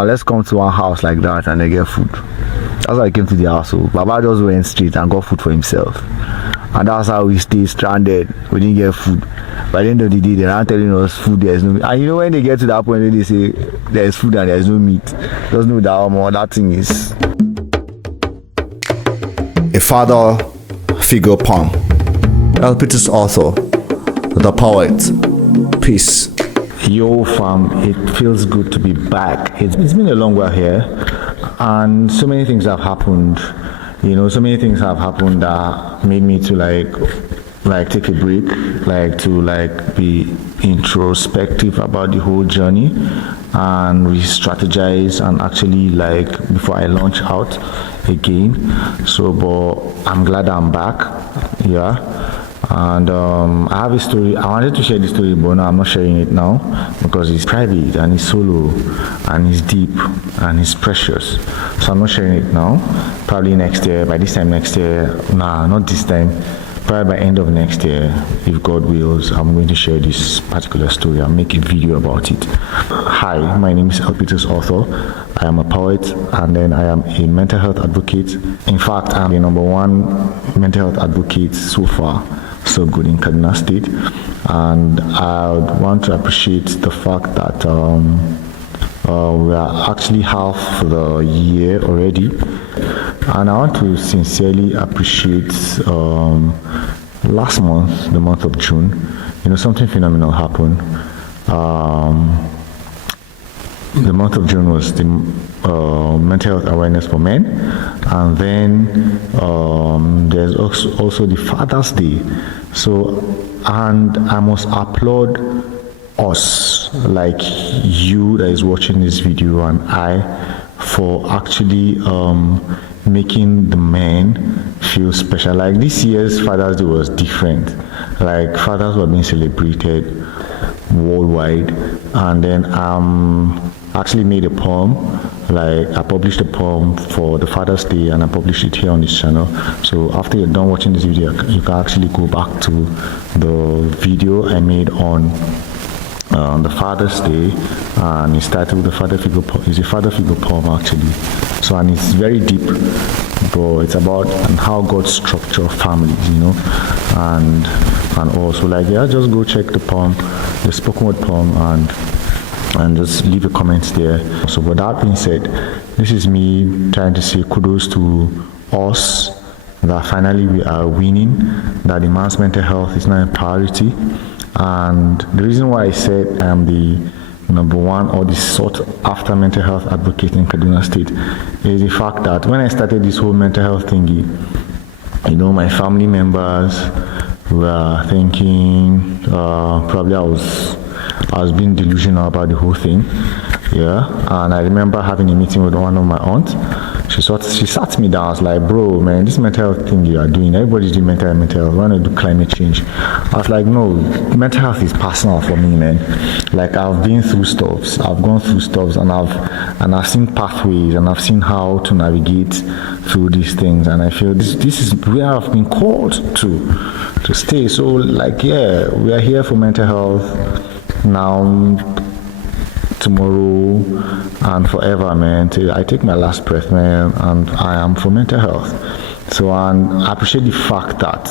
Let's come to one house like that and they get food. That's how I came to the house. So Baba just went straight and got food for himself. And that's how we stay stranded. We didn't get food. By the end of the day, they're not telling us food, there's no meat. And you know when they get to that point where they say there's food and there's no meat, just know that that thing is a father figure poem. Elpitus author, the poet. Peace. Yo fam, it feels good to be back. It's been a long while here and so many things have happened. So many things have happened that made me to like take a break, to be introspective about the whole journey and re-strategize and actually before I launch out again. So but I'm glad I'm back. And I have a story. I wanted to share the story, but no, I'm not sharing it now because it's private and it's solo and it's deep and it's precious. So I'm not sharing it now. Probably next year, by this time next year. Nah, not this time. Probably by end of next year, if God wills, I'm going to share this particular story. I'll make a video about it. Hi, my name is Elpitus Author. I am a poet and then I am a mental health advocate. In fact, I'm the #1 mental health advocate so far. So good in Kaduna State, and I would want to appreciate the fact that we are actually half the year already, and I want to sincerely appreciate last month, the month of June. Something phenomenal happened. The month of June was the mental health awareness for men, and then there's also the Father's Day. So, and I must applaud us, like you that is watching this video and I, for actually making the men feel special. Like this year's Father's Day was different. Like fathers were being celebrated worldwide, and then actually made a poem. I published a poem for the Father's Day and I published it here on this channel. So after you're done watching this video, you can actually go back to the video I made on the Father's Day, and it's titled "The Father Figure." It's a father figure poem actually. So and it's very deep, but it's about how God structures families, and also just go check the poem, the spoken word poem, and just leave a comment there. So with that being said, this is me trying to say kudos to us that finally we are winning, that the man's mental health is now a priority. And the reason why I said I am the #1 or the sought after mental health advocate in Kaduna State is the fact that when I started this whole mental health thingy, my family members were thinking probably I was being delusional about the whole thing. And I remember having a meeting with one of my aunts. She sat me down. I was like, bro, man, this mental health thing you are doing, everybody's doing mental health. Why not do climate change? I was like, no, mental health is personal for me, man. I've been through stuff, I've gone through stuff, and I've seen pathways, and I've seen how to navigate through these things, and I feel this is where I've been called to stay. So we are here for mental health now, tomorrow, and forever, man, till I take my last breath, man, and I am for mental health. So, and I appreciate the fact that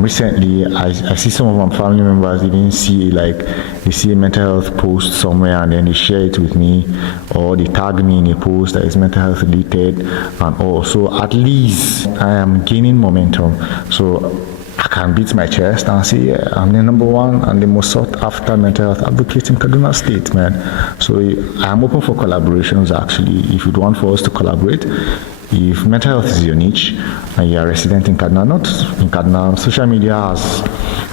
recently I see some of my family members even see they see a mental health post somewhere and then they share it with me, or they tag me in a post that is mental health related, and also at least I am gaining momentum. So I can beat my chest and say, yeah, I'm the #1 and the most sought after mental health advocate in Kaduna State, man. So I'm open for collaborations actually. If you'd want for us to collaborate, if mental health is your niche and you're a resident in Kaduna, not in Kaduna, social media has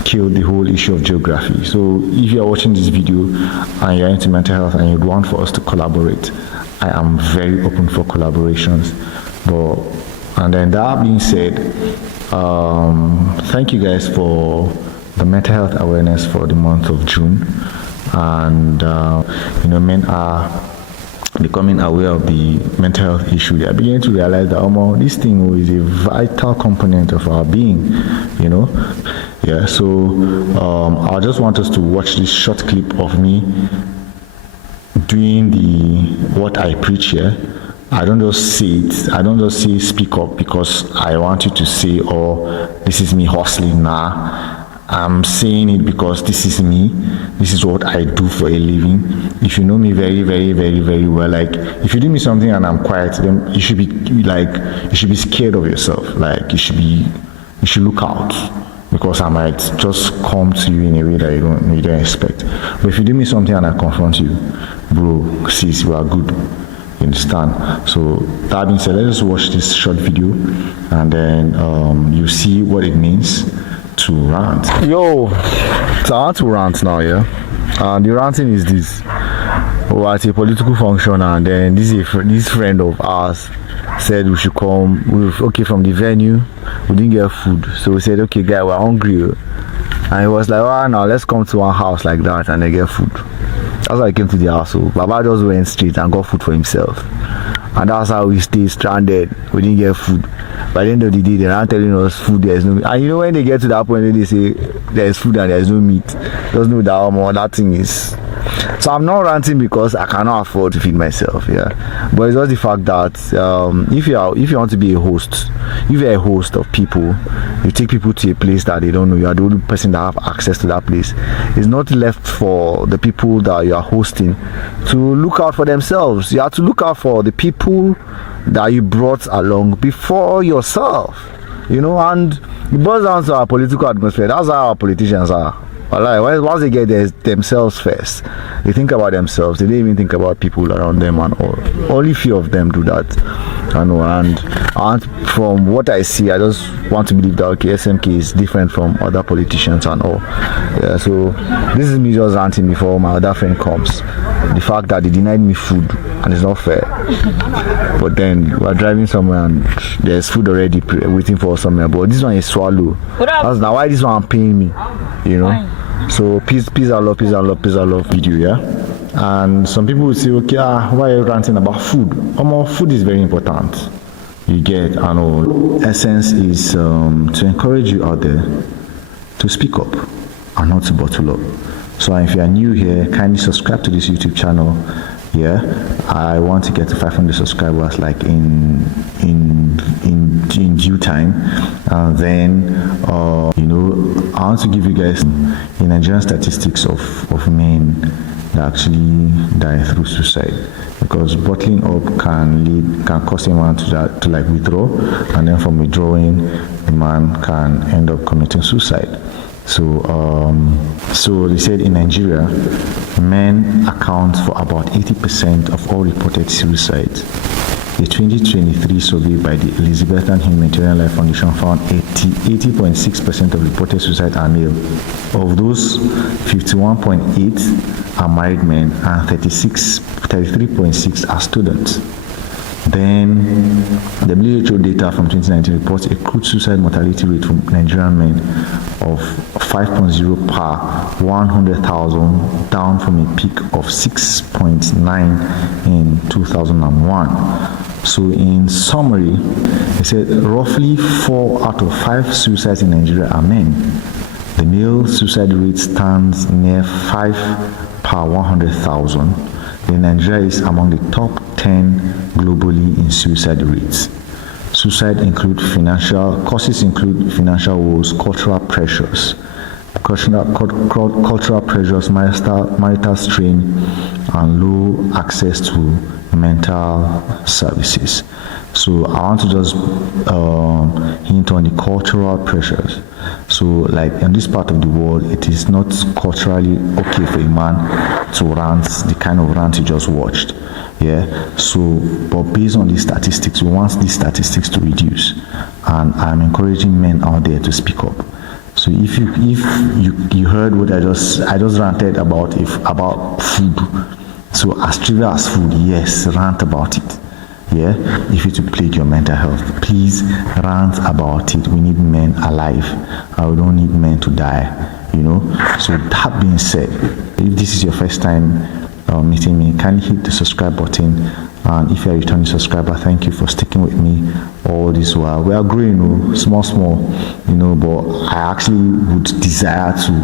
killed the whole issue of geography. So if you're watching this video and you're into mental health and you'd want for us to collaborate, I am very open for collaborations. And then that being said, thank you guys for the mental health awareness for the month of June, and men are becoming aware of the mental health issue. They are beginning to realize that this thing is a vital component of our being, So I just want us to watch this short clip of me doing what I preach here. I don't just say it. I don't just say speak up because I want you to say, oh, this is me hustling. Nah, I'm saying it because this is me. This is what I do for a living. If you know me very, very, very, very well, like if you do me something and I'm quiet, then you should be scared of yourself. Like you should look out, because I might just come to you in a way that you don't expect. But if you do me something and I confront you, bro, sis, you are good. You understand? So that being said, let's just watch this short video, and then you see what it means to rant. Yo, so I want to rant now, yeah. And the ranting is this: we're at a political function, and then this friend of ours said we should come. From the venue, we didn't get food, so we said, okay, guy, we're hungry. And he was like, oh, now let's come to one house like that and they get food. That's how I came to the house. So Baba just went straight and got food for himself. And that's how we stayed stranded. We didn't get food. By the end of the day, they're not telling us food, there's no meat. And you know, when they get to that point, they say there's food and there's no meat. Just know that more that thing is. So I'm not ranting because I cannot afford to feed myself, yeah. But it's just the fact that if you want to be a host, if you're a host of people, you take people to a place that they don't know, you are the only person that have access to that place. It's not left for the people that you are hosting to look out for themselves. You have to look out for the people that you brought along before yourself, you know. And it boils down to our political atmosphere. That's how our politicians are. Once they get themselves first, they think about themselves. They don't even think about people around them, and all. Only few of them do that. I know, and from what I see, I just want to believe that okay, SMK is different from other politicians and all. Yeah, so this is me just ranting before my other friend comes. The fact that they denied me food and it's not fair. But then we're driving somewhere and there's food already waiting for us somewhere. But this one is swallow. That's now why this one paying me, you know. So peace and love video, yeah. And some people will say, okay, why are you ranting about food? Food is very important. You get, I know. Essence is to encourage you out there to speak up and not to bottle up. So if you are new here, kindly subscribe to this YouTube channel. Yeah, I want to get to 500 subscribers like in due time. Then you know, I want to give you guys the Nigerian statistics of men that actually die through suicide, because bottling up can cause a man to like withdraw, and then from withdrawing, the man can end up committing suicide. So they said in Nigeria, men account for about 80% of all reported suicides. A 2023 survey by the Elizabethan Humanitarian Life Foundation found 80.6% of reported suicides are male. Of those, 51.8 are married men and 33.6 are students. Then the WHO data from 2019 reports a crude suicide mortality rate for Nigerian men of 5.0 per 100,000, down from a peak of 6.9 in 2001. So in summary, they said roughly 4 out of 5 suicides in Nigeria are men. The male suicide rate stands near 5 per 100,000. Then Nigeria is among the top 10 globally in suicide rates. Causes include financial woes, cultural pressures, marital strain, and low access to mental services. So I want to just hint on the cultural pressures. So like in this part of the world, it is not culturally okay for a man to rant the kind of rant you just watched. Yeah, so but based on these statistics, we want these statistics to reduce, and I'm encouraging men out there to speak up. So if you heard what I just ranted about food, so as trivial as food, yes, rant about it. Yeah, if it's to plague your mental health, please rant about it. We need men alive, and we don't need men to die, you know. So that being said, if this is your first time meeting me, kindly hit the subscribe button, and if you're a returning subscriber, thank you for sticking with me all this while. We are growing, small, you know, but I actually would desire to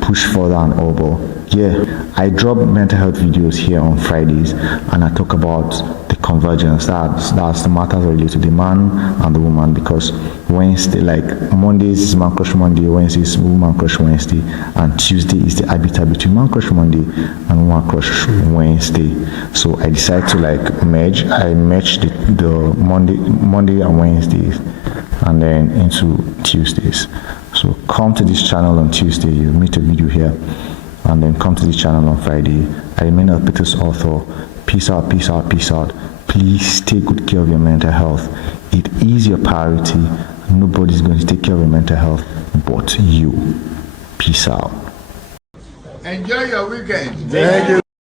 push further and all, but Yeah, I drop mental health videos here on Fridays, and I talk about the convergence. That's the matters related to the man and the woman, because Wednesday, like Mondays is Man Crush Monday, Wednesday is Woman Crush Wednesday, and Tuesday is the arbiter between Man Crush Monday and Woman Crush Wednesday. So I decided to like merge. I merged the Monday and Wednesdays, and then into Tuesdays. So come to this channel on Tuesday, you meet a video here, and then come to this channel on Friday. I remain Peter's author. Peace out, peace out, peace out. Please take good care of your mental health. It is your priority. Nobody's going to take care of your mental health but you. Peace out. Enjoy your weekend. Thank you.